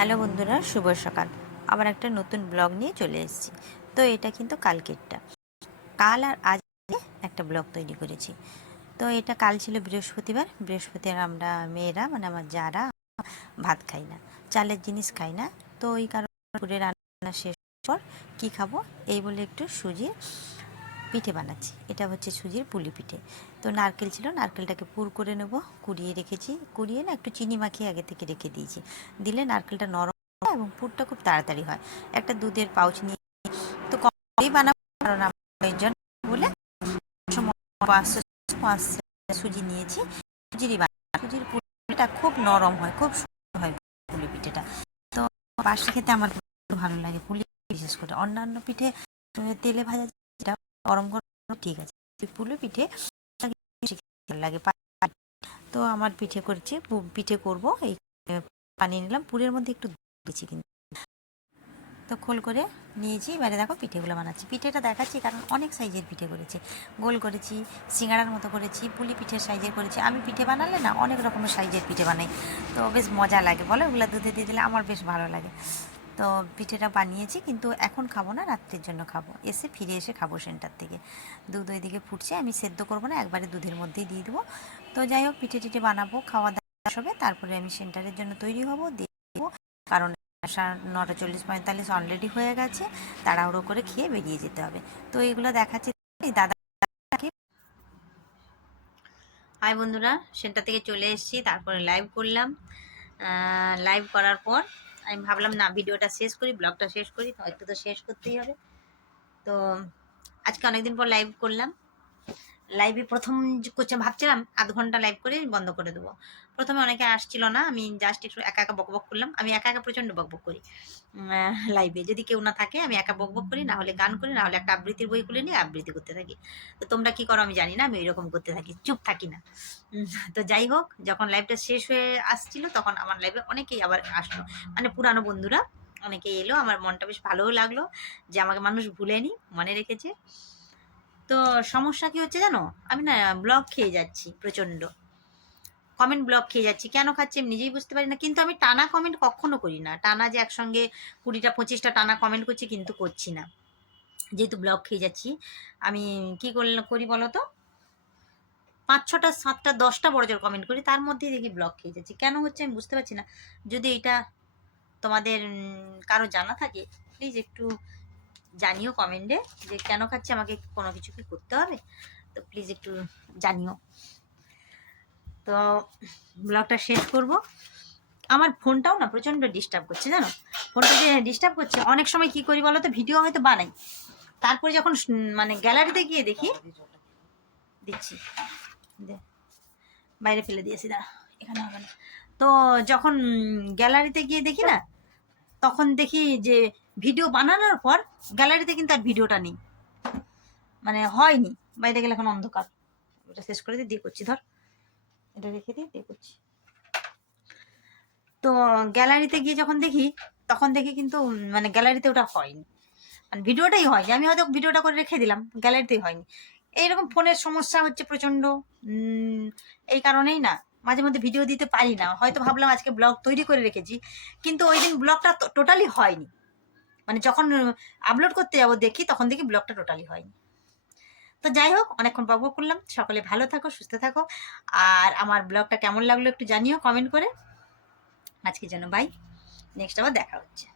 Hello বন্ধুরা, শুভ সকাল। আবার একটা নতুন ব্লগ নিয়ে চলে এসেছি। তো এটা কিন্তু কালকেরটা। কাল আর আজ একটা ব্লগ তৈরি করেছি। তো এটা কাল ছিল বৃহস্পতিবার। বৃহস্পতিবার আমরা মেয়েরা মানে আমার যারা ভাত খাই না, চালের জিনিস খাই না। তো ওই কারণে দুপুরে রান্না শেষ পর কী খাবো এই বলে একটু সুজির পিঠে বানাচ্ছি। এটা হচ্ছে সুজির পুলি পিঠে। তো নারকেল ছিল, নারকেলটাকে পুর করে নেব। কুড়িয়ে রেখেছি, কুড়িয়ে না একটু চিনি মাখিয়ে আগে থেকে রেখে দিয়েছি। দিলে নারকেলটা নরম হয় এবং পুরটা খুব তাড়াতাড়ি হয়। একটা দুধের পাউচ নিয়ে তো কমই বানাবো, কারণ আমার কয়েকজন বলে 500 সুজি নিয়েছি। সুজিরই বানাবো। সুজির পুলিটা খুব নরম হয়, খুব সুন্দর হয় পুলি পিঠেটা। তো পাশে খেতে আমার ভালো লাগে পুলি, বিশেষ করে অন্যান্য পিঠে তেলে ভাজা যেটা গরম গরম ঠিক আছে, পুলি পিঠে লাগে। তো আমার পিঠে করছি, পিঠে করব। এই বানিয়ে নিলাম, পুরের মধ্যে একটু দিচ্ছি কিন্তু। তো খোল করে নিয়েছি, এবারে দেখো পিঠেগুলো বানাচ্ছি। পিঠেটা দেখাচ্ছি কারণ অনেক সাইজের পিঠে করেছি। গোল করেছি, সিঙ্গাড়ার মতো করেছি, পুলি পিঠের সাইজের করেছি। আমি পিঠে বানালে না অনেক রকমের সাইজের পিঠে বানাই, তো বেশ মজা লাগে বলো। ওগুলো দুধে দিয়ে দিলে আমার বেশ ভালো লাগে। তো পিঠেটা বানিয়েছি, কিন্তু এখন খাবো না, রাত্রের জন্য খাবো। ফিরে এসে খাবো সেন্টার থেকে। দুধ ওইদিকে ফুটছে, আমি সেদ্ধ করবো না, একবারে দুধের মধ্যেই দিয়ে দেবো। তো যাই হোক, পিঠে টিঠে বানাবো, খাওয়া দাওয়া হবে, তারপরে আমি সেন্টারের জন্য তৈরি হবো, দেখবো। কারণ 9:40-45 অলরেডি হয়ে গেছে, তাড়াহুড়ো করে খেয়ে বেরিয়ে যেতে হবে। তো এইগুলো দেখাচ্ছি দাদা। হাই বন্ধুরা, সেন্টার থেকে চলে এসেছি, তারপরে লাইভ করলাম। লাইভ করার পর আমি ভাবলাম না, ভিডিওটা শেষ করি, ব্লগটা শেষ করি, হয়তো তো শেষ করতেই হবে। তো আজকে অনেকদিন পর লাইভ করলাম। লাইভে প্রথম করছে, ভাবছিলাম আধ ঘন্টা লাইভ করে বন্ধ করে দেবো। প্রথমে অনেকে আসছিল না, আমি জাস্ট একটু একা একা বকবক করলাম। আমি একা একা প্রচণ্ড বকবক করি লাইভে। যদি কেউ না থাকে আমি একা বকবক করি, না হলে গান করি, না হলে একটা আবৃত্তির বই খুলে নিয়ে আবৃত্তি করতে থাকি। তো তোমরা কি করো আমি জানি না, আমি ওইরকম করতে থাকি, চুপ থাকি না। তো যাই হোক, যখন লাইভটা শেষ হয়ে আসছিল তখন আমার লাইভে অনেকেই আবার আসলো, মানে পুরানো বন্ধুরা অনেকেই এলো। আমার মনটা বেশ ভালোও লাগলো যে আমাকে মানুষ ভুলেনি, মনে রেখেছে। তো সমস্যা কি হচ্ছে জানো, আমি না ব্লক খেয়ে যাচ্ছি প্রচণ্ড, কমেন্ট ব্লক খেয়ে যাচ্ছি। কেন খাচ্ছি আমি নিজেই বুঝতে পারি না। কিন্তু আমি টানা কমেন্ট কখনো করি না, টানা যে একসঙ্গে 20টা 25টা টানা কমেন্ট করছি, কিন্তু করছি না, যেহেতু ব্লক খেয়ে যাচ্ছি। আমি কি করি বলো তো, 5-6টা 7টা 10টা বড় জোর কমেন্ট করি, তার মধ্যেই দেখি ব্লক খেয়ে যাচ্ছি। কেন হচ্ছে আমি বুঝতে পারছি না। যদি এটা তোমাদের কারো জানা থাকে, প্লিজ একটু জানিও কমেন্টে, যে কেন খাচ্ছি, আমাকে কোনো কিছু কি করতে হবে, তো প্লিজ একটু জানিও। তো ব্লগটা শেষ করব। আমার ফোনটাও না প্রচণ্ড ডিস্টার্ব করছে জানো। ফোনটা যে ডিস্টার্ব করছে, অনেক সময় কি করি বলো তো, ভিডিও হয়তো বানাই, তারপরে যখন মানে গ্যালারিতে গিয়ে দেখি, দিচ্ছি বাইরে ফেলে দিয়েছি, দাঁড়া এখানে হবে না। তো যখন গ্যালারিতে গিয়ে দেখি না, তখন দেখি যে ভিডিও বানানোর পর গ্যালারিতে কিন্তু আর ভিডিওটা নেই, মানে হয়নি। বাইরে গেলে এখন অন্ধকার, ওটা শেষ করে দিয়ে করছি, ধর এটা রেখে দিয়ে করছি। তো গ্যালারিতে গিয়ে যখন দেখি, তখন দেখি কিন্তু মানে গ্যালারিতে ওটা হয়নি, মানে ভিডিওটাই হয়নি। আমি হয়তো ভিডিওটা করে রেখে দিলাম, গ্যালারিতেই হয়নি। এইরকম ফোনের সমস্যা হচ্ছে প্রচণ্ড। এই কারণেই না মাঝে মধ্যে ভিডিও দিতে পারি না। হয়তো ভাবলাম আজকে ব্লগ তৈরি করে রেখেছি, কিন্তু ওই দিন ব্লগটা টোটালি হয়নি। মানে যখন আপলোড করতে যাবো দেখি, তখন দেখি ব্লগটা টোটালি হয়নি। তো যাই হোক, অনেকক্ষণ বকবক করলাম। সকলে ভালো থাকো, সুস্থ থাকো। আর আমার ব্লগটা কেমন লাগলো একটু জানিও কমেন্ট করে। আজকের জন্য বাই, নেক্সট আবার দেখা হচ্ছে।